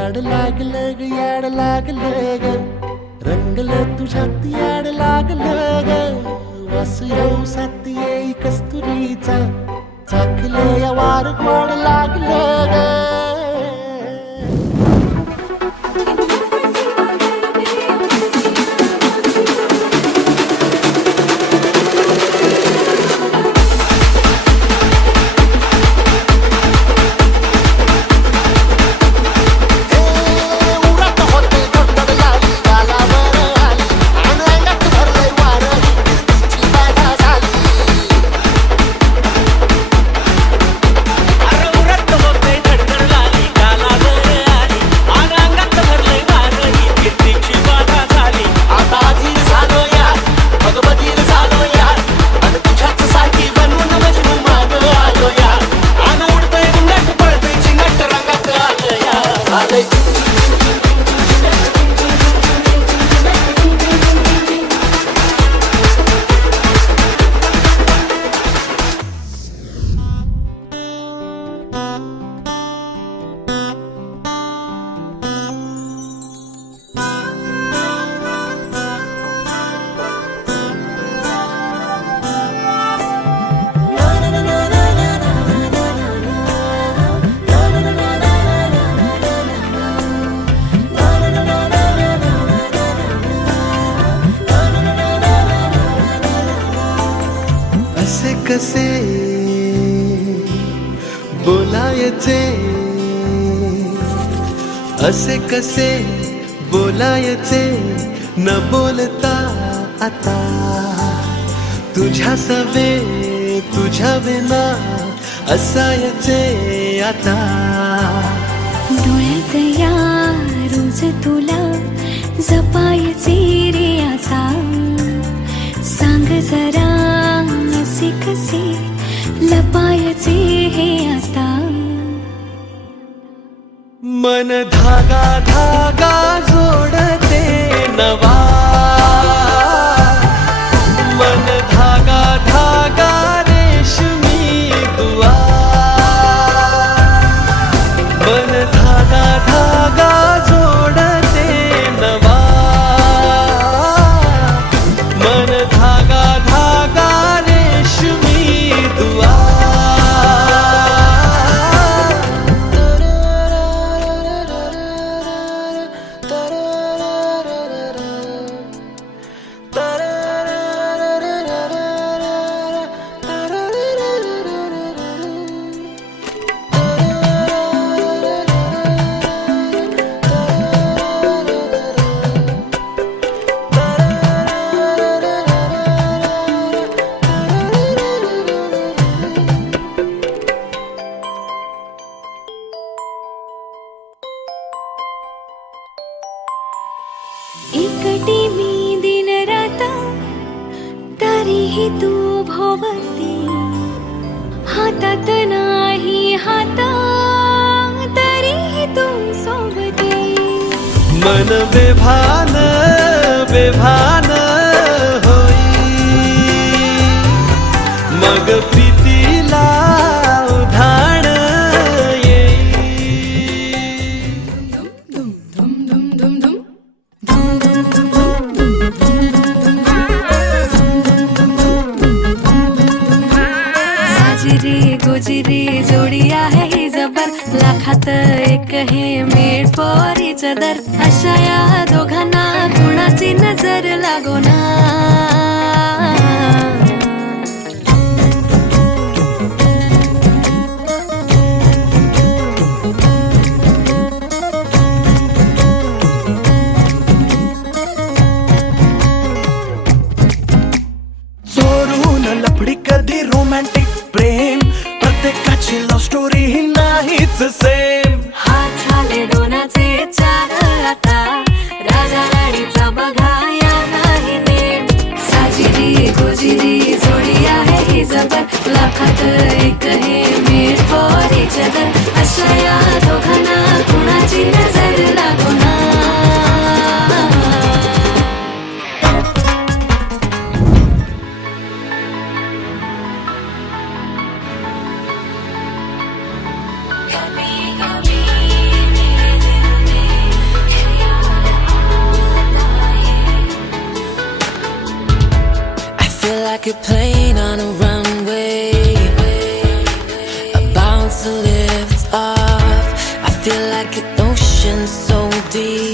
याड लागलं ग याड लागलं ग रंगलं तुझ्यात याड लागलं ग वास येऊ साथ येई कस्तुरीचा चाकलं या वार गोड लागलं ग कसे बोलायचे असे कसे बोलायचे न बोलता आता तुझ्या सवे तुझ्या विना असायचे आता डोळ्यात या रोज तुला जपायचे रे आता सांग जरा असे कसे लपायचे हे आता मन धागा धागा जोडते नवा मन धागा धागा रेशमी दुआ मन धागा धागा जोडते नवा मन धागा धागा रेशमी दुआ एकटी मी दिन रात तरीही तू भोवती हातात नाही हात तरीही तू सोबती मन बेभान बेभान होई मग प्रीतीला उधाण साजिरी गोजिरी जोडी आहे ही जबर लाखात एक हे मेड फॉर इच अदर अशा या दोघांना कुणाची नजर लागो ना लफडी कधी रोमॅन्टिक प्रेम प्रत्येकाची लव्ह स्टोरी ही नाहीच सेम हात झाले दोनाचे चार आता राजा राणीचा बघा या नाही नेम साजिरी गोजिरी जोडी आहे ही जबर लाखात एक हे मेड फॉर इच अदर अशा या दोघांना कुणाची नजर लागो ना दी